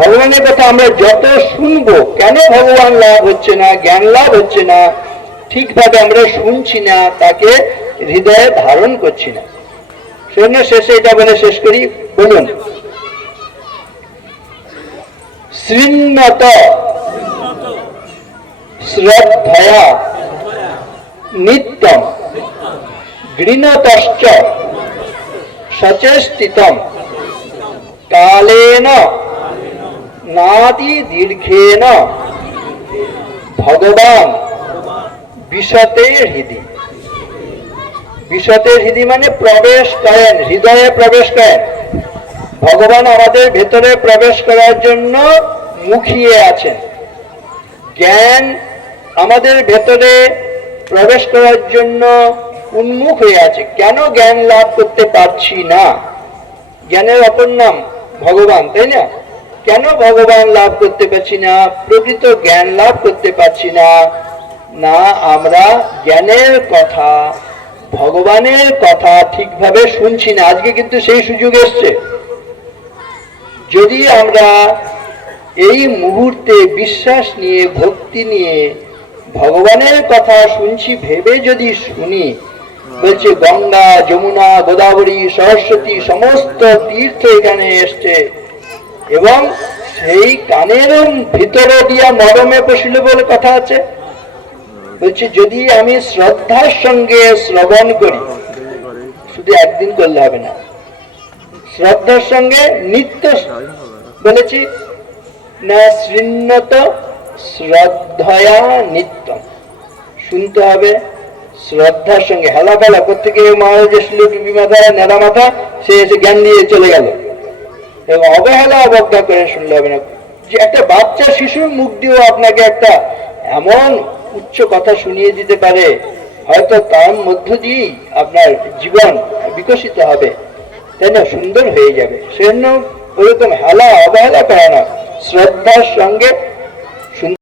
ভগবানের কথা আমরা যত শুনবো, কেন ভগবান লাভ হচ্ছে না, জ্ঞান লাভ হচ্ছে না, ঠিকভাবে আমরা শুনছি না, তাকে হৃদয়ে ধারণ করছি না। সেজন্য শেষে এটা বলে শেষ করি, বলুন, শৃণ্যত শ্রদ্ধয়া নিত্যম গৃণতশ্চ সচেষ্টিতম কালেন নাতি দীর্ঘেন ভগবান বিশতে হৃদি। বিশতে হৃদি মানে প্রবেশ করেন, হৃদয়ে প্রবেশ করেন। ভগবান আমাদের ভেতরে প্রবেশ করার জন্য মুখিয়ে আছেন। জ্ঞান আমাদের ভেতরে প্রবেশ করার জন্য উন্মুখ হয়ে আছে। কেন জ্ঞান লাভ করতে পারছি না? জ্ঞানের অপর নাম ভগবান, তাই না? কেন ভগবান লাভ করতে পারছি না, প্রকৃত জ্ঞান লাভ করতে পারছি না? না, আমরা জ্ঞানের কথা, ভগবানের কথা ঠিকভাবে শুনছি না। আজকে কিন্তু সেই সুযোগ এসছে। যদি আমরা এই মুহূর্তে বিশ্বাস নিয়ে, ভক্তি নিয়ে ভগবানের কথা শুনছি ভেবে যদি শুনি, বলছে গঙ্গা, যমুনা, গোদাবরী, সরস্বতী সমস্ত তীর্থ এখানে এসছে, এবং সেই কানের ভিতরে দিয়া মরমে পশিল বলে কথা আছে। বলছে যদি আমি শ্রদ্ধার সঙ্গে শ্রবণ করি, শুধু একদিন করলে হবে না, শ্রদ্ধার সঙ্গে নিত্য বলেছি না, শৃণ্যত শ্রদ্ধয়া নিত্যম, শুনতে হবে শ্রদ্ধার সঙ্গে। হেলা ফেলা প্রত্যেকে মহারাজ এসেছিল টুপি মাথায়, নেড়া মাথা, সে এসে জ্ঞান দিয়ে চলে গেল, এবং অবহেলা অবজ্ঞা করে শুনলে হবে না। যে একটা বাচ্চা শিশুর মুখ দিয়েও আপনাকে একটা এমন উচ্চ কথা শুনিয়ে দিতে পারে, হয়তো তার মধ্য দিয়েই আপনার জীবন বিকশিত হবে, তাই না, সুন্দর হয়ে যাবে। সেজন্য ওরকম হেলা অবহেলা করা না, শ্রদ্ধার সঙ্গে